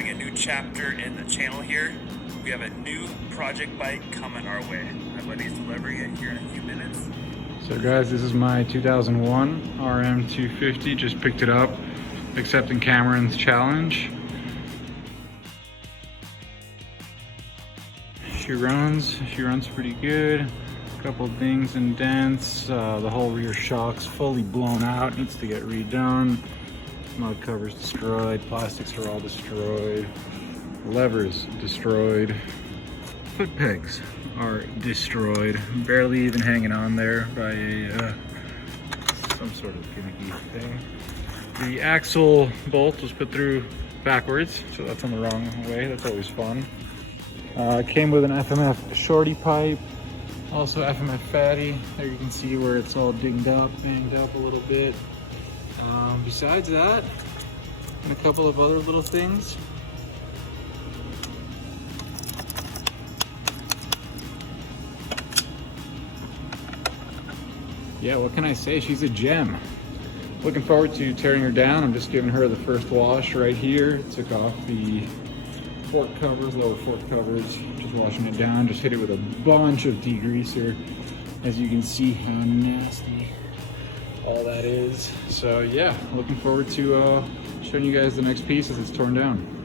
starting a new chapter in the channel here. We have a new project bike coming our way. My buddy's delivering it here in a few minutes. So guys, this is my 2001 RM250. Just picked it up, accepting Cameron's challenge. She runs pretty good. A couple dings and dents. The whole rear shock's fully blown out, needs to get redone. Mud cover's destroyed, plastics are all destroyed, levers destroyed, foot pegs are destroyed, barely even hanging on there by a some sort of gimmicky thing. The axle bolt was put through backwards, so that's on the wrong way. That's always fun. Came with an FMF shorty pipe, also FMF fatty. There you can see where it's all dinged up, banged up a little bit. Besides that, and a couple of other little things. Yeah, what can I say? She's a gem. Looking forward to tearing her down. I'm just giving her the first wash right here. Took off the fork covers, lower fork covers, just washing it down. Just hit it with a bunch of degreaser. As you can see how nasty all that is. So yeah, looking forward to showing you guys the next piece as it's torn down.